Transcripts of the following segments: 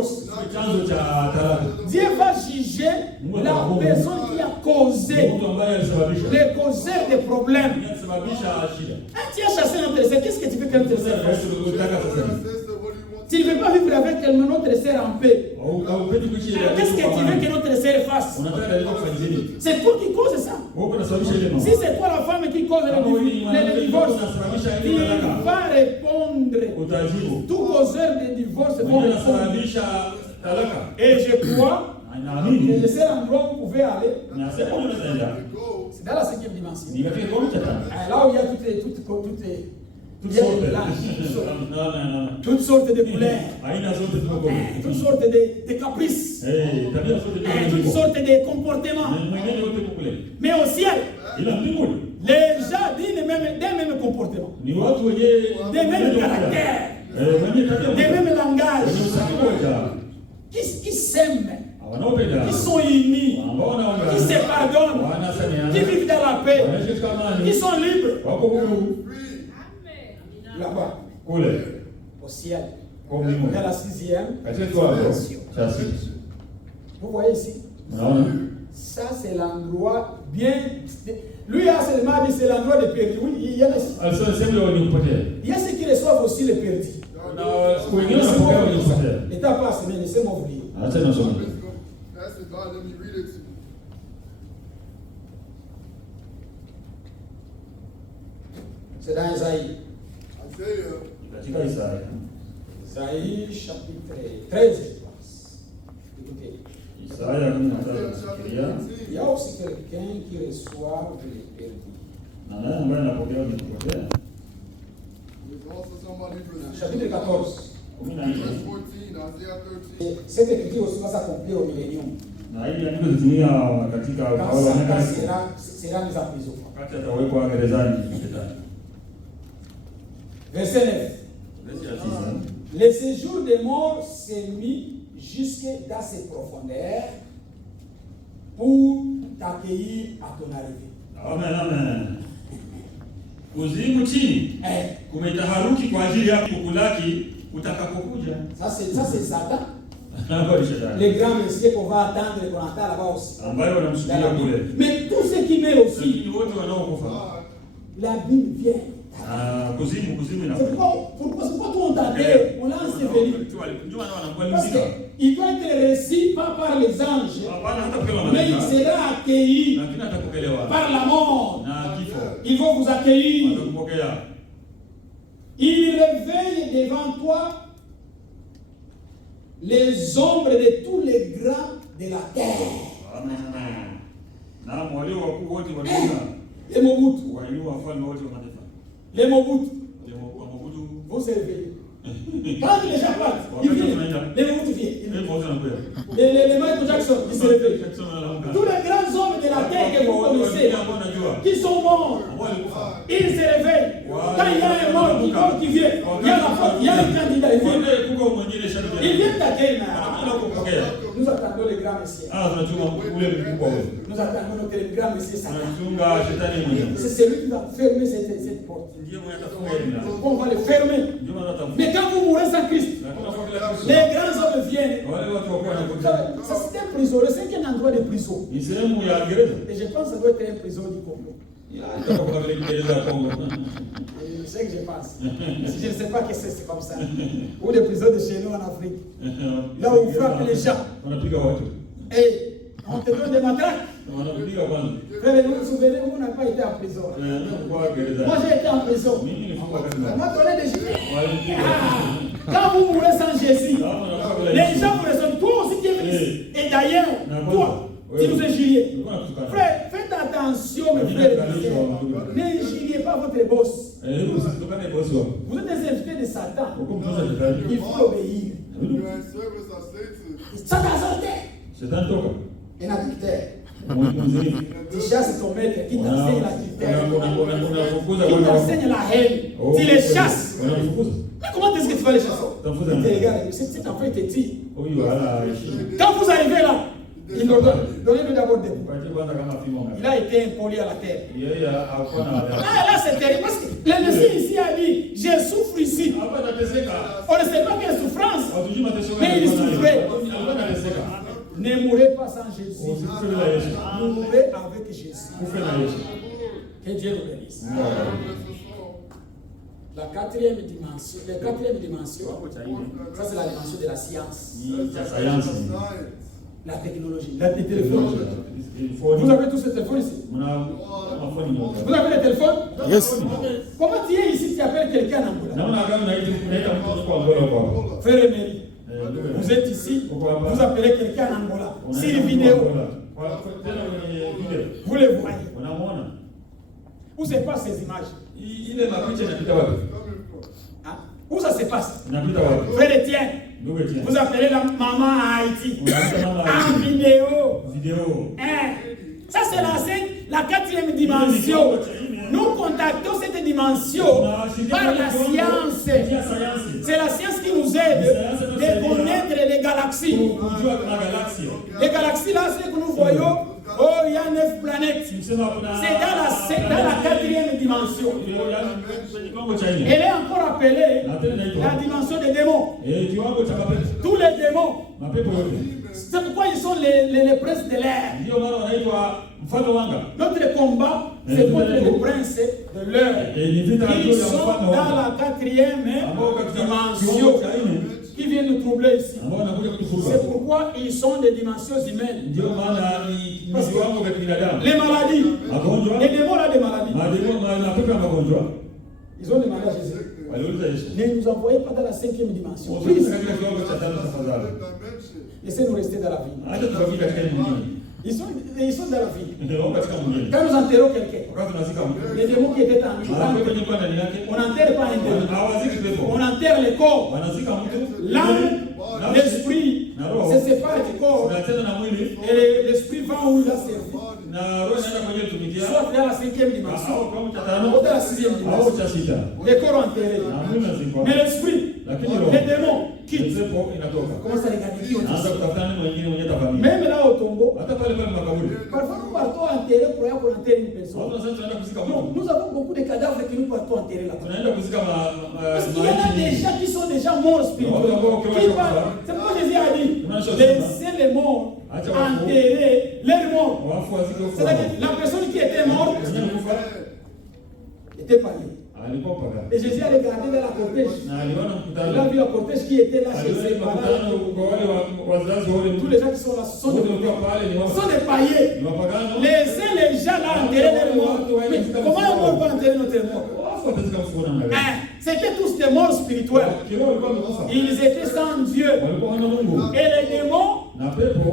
divorce. Dieu va juger la personne qui a causé, le causeur des problèmes. Tu as chassé notre sœur, qu'est-ce que tu veux que notre sœur fasse? Tu ne veux pas vivre avec notre sœur en paix. Qu'est-ce que tu veux que notre sœur fasse? C'est toi qui causes ça. Si c'est toi la femme qui cause le divorce, il va répondre. Tout causeur de divorce va répondre. Et je crois que le seul endroit où vous pouvez aller, c'est dans la 5e dimension. Là où il y a toutes sortes de couleurs, toutes sortes de caprices, toutes sortes de comportements. Mais au ciel, les gens disent des mêmes comportements, des mêmes caractères, des mêmes langages, qui s'aiment, qui sont unis, qui se pardonnent, qui vivent dans la paix, qui sont libres. Là-bas, au ciel, dans la 6e dimension. Vous voyez ici? Ça, c'est l'endroit bien. Lui a seulement dit c'est l'endroit des perdus. Oui, il y a ceux qui reçoivent aussi les perdus. L'État passe, mais laissez-moi vous lire. C'est dans Isaïe. Isaïe chapitre 13, je pense. Écoutez. Il y a aussi quelqu'un qui reçoit les perdus. Chapitre 14. Cette écriture aussi va s'accomplir au millénium. Quand Satan sera mis en prison. Verset 9. Le séjour des morts s'est mis jusque dans ses profondeurs pour t'accueillir à ton arrivée. Amen. Kuzimu chini kumetaharuki kwa ajili ya kukulaki utakapokuja. Ça c'est Satan. Les grands messieurs qu'on va attendre qu'on attend là-bas aussi. Mais tous ceux qui meurent aussi. La Bible vient. Pourquoi tout on t'attend? On l'a enseveli. Parce qu'il doit être reçu pas par les anges, mais il sera accueilli par la mort. Ils vont vous accueillir. Il réveille devant toi les ombres de tous les grands de la terre. Les Mobutu. Les Mobutu. Vous servez. Quand les gens partent, ils viennent. Les Mobutu viennent. Les Michael Jackson, ils se réveillent. Tous les grands hommes de la terre que vous connaissez, qui sont morts, ils se réveillent. Quand il y a un mort qui vient, il y a la faute, il y a un candidat, il vient t'accueillir. Nous attendons les grands messieurs. Nous attendons notre grand messie Satan. C'est celui qui va fermer cette porte. On va le fermer. Mais quand vous mourrez sans Christ, les grands hommes viennent. Ça c'est un prison. C'est un endroit de prison. Et je pense que ça doit être une prison du Congo. C'est ce que je pense. Je ne sais pas que c'est comme ça. Ou des prisons de chez nous en Afrique. Là où on frappe les gens. Et on te donne des matraques. Frère, vous vous souvenez, vous n'avez pas été en prison. Moi j'ai été en prison. On m'a donné des gilets. Quand vous mourrez sans Jésus, les gens vous ressemblent. Toi aussi qui es venu. Et d'ailleurs, toi, tu nous injuriez. Frère, faites attention, mes frères et sœurs. N'injuriez pas votre boss. Vous êtes des invités de Satan. Il faut obéir. Satan sortait. Un adultère. Tu chasses ton maître qui t'enseigne l'adultère. Qui t'enseigne la haine. Tu les chasses. Mais comment est-ce que tu vas les chasser? Il te regarde. Cet enfant te tire. Quand vous arrivez là, il leur donne. Donnez-lui d'abord des coups. Il a été impoli à la terre. Là c'est terrible. Parce que le Messie ici a dit, je souffre ici. On ne sait pas quelle souffrance. Mais il souffrait. Ne mourrez pas sans Jésus. Mourrez avec Jésus. Que Dieu nous bénisse. La quatrième dimension, ça c'est la dimension de la science. La technologie. Les téléphones. Vous avez tous ces téléphones ici? Vous avez les téléphones? Yes. Comment tu es ici, tu appelles quelqu'un en Angola? Frère Emery, vous êtes ici, vous appelez quelqu'un en Angola. Sur vidéo. Vous les voyez. Où se passent ces images? Hein? Où ça se passe? Frère Etienne, vous appelez la maman à Haïti en vidéo. Hein? Ça c'est la quatrième dimension. Nous contactons cette dimension par la science. C'est la science qui nous aide de connaître les galaxies. Les galaxies là, c'est que nous voyons. Oh, il y a 9 planètes. C'est dans la quatrième dimension. Elle est encore appelée la dimension des démons. Tous les démons. C'est pourquoi ils sont les princes de l'air. Notre combat, c'est contre les princes de l'air. Ils sont dans la quatrième dimension qui viennent nous troubler ici. C'est pourquoi ils sont des dimensions humaines. Les maladies. Les démons ont des maladies. Ils ont des maladies à Jésus. Ne nous envoyez pas dans la cinquième dimension. Laissez-nous rester dans la vie. Ils sont dans la vie. Quand nous enterrons quelqu'un, les démons qui étaient en nous, on n'enterre pas un démon. On enterre le corps. L'âme, l'esprit se séparent du corps. Et l'esprit va où il a servi. Soit dans la cinquième dimension, ou dans la sixième dimension. Les corps enterrés. Mais l'esprit, les démons quittent. Commence à regarder qui on dit. Même là au tombeau, parfois nous partons enterrer pour enterrer une personne. Non, nous avons beaucoup de cadavres que nous partons enterrer là. Parce qu'il y en a des gens qui sont déjà morts spirituellement. C'est pourquoi Jésus a dit, laissez les morts enterrer leurs morts. C'est-à-dire la personne qui était morte était pariée. Et Jésus a regardé dans la cortège. Il a vu la cortège qui était là chez ses parents. Tous les gens qui sont là sont des païens. Laissez les gens là enterrer leurs morts. Mais comment un mort peut enterrer notre mort? C'était tous des morts spirituels. Ils étaient sans Dieu. Et les démons,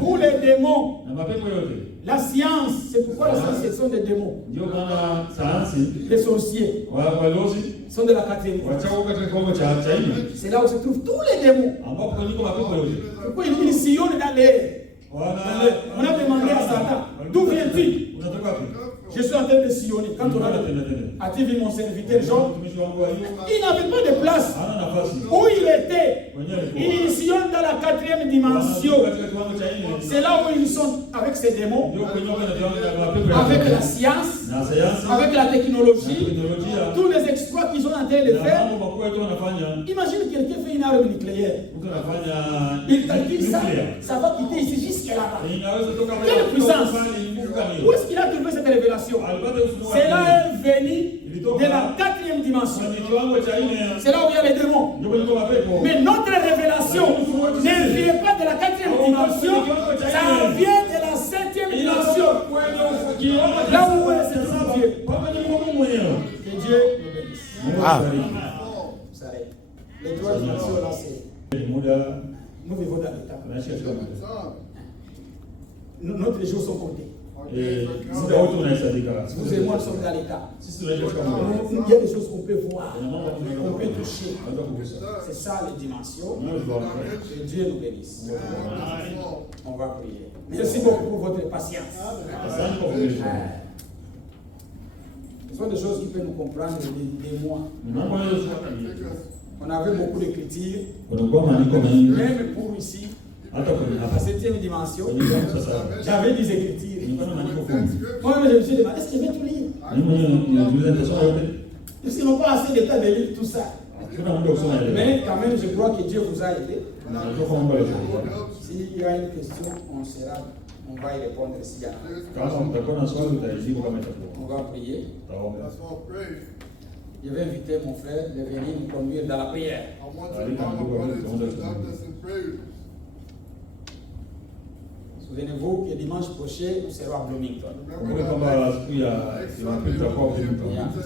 tous les démons, la science, c'est pourquoi la science, ce sont des démons. Les sorciers sont de la quatrième. C'est là où se trouvent tous les démons. Pourquoi ils sillonnent dans l'air? On a demandé à Satan, d'où viens-tu? Je suis en train de sillonner. Quand on a dit, vu mon serviteur Jean, il n'avait pas de place. Où il était, il sillonne dans la quatrième dimension. C'est là où ils sont avec ces démons, avec la science, avec la technologie, tous les exploits qu'ils ont en train de faire. Imagine quelqu'un fait une arme nucléaire. Il calcule ça, ça va quitter ici jusqu'à là-bas. Quelle puissance! Où est-ce qu'il a trouvé cette révélation? C'est là elle est venue de la quatrième dimension. C'est là où il y a les démons. Mais notre révélation ne vient pas de la quatrième dimension, ça vient de la septième dimension. Là où est ce Dieu? Que Dieu nous bénisse. Ah. Les trois dimensions là, c'est. Nous vivons dans l'état. Notre jours sont comptés. Vous et moi sommes dans l'état. Il y a des choses qu'on peut voir, qu'on peut toucher. C'est ça les dimensions. Que Dieu nous bénisse. On va prier. Merci beaucoup pour votre patience. Ce sont des choses qui peuvent nous comprendre des mois. On avait beaucoup d'écritures, même pour ici. La septième dimension, j'avais des écritures. Moi, je me suis demandé, est-ce qu'ils vont tout lire? Est-ce qu'ils n'ont pas assez d'état de lire tout ça? Mais quand même, je crois que Dieu vous a aidé. S'il y a une question, on va y répondre s'il y a. On va prier. Je vais inviter mon frère de venir nous conduire dans la prière. Souvenez-vous que dimanche prochain, nous serons à Bloomington.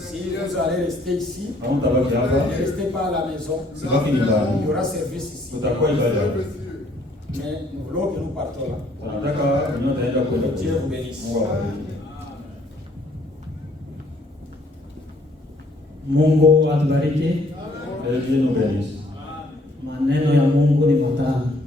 Si vous allez rester ici, ne restez pas à la maison. Il y aura service ici. Mais nous voulons que nous partons là. Dieu vous bénisse. Mungu atubariki. Maneno ya Mungu ni matamu.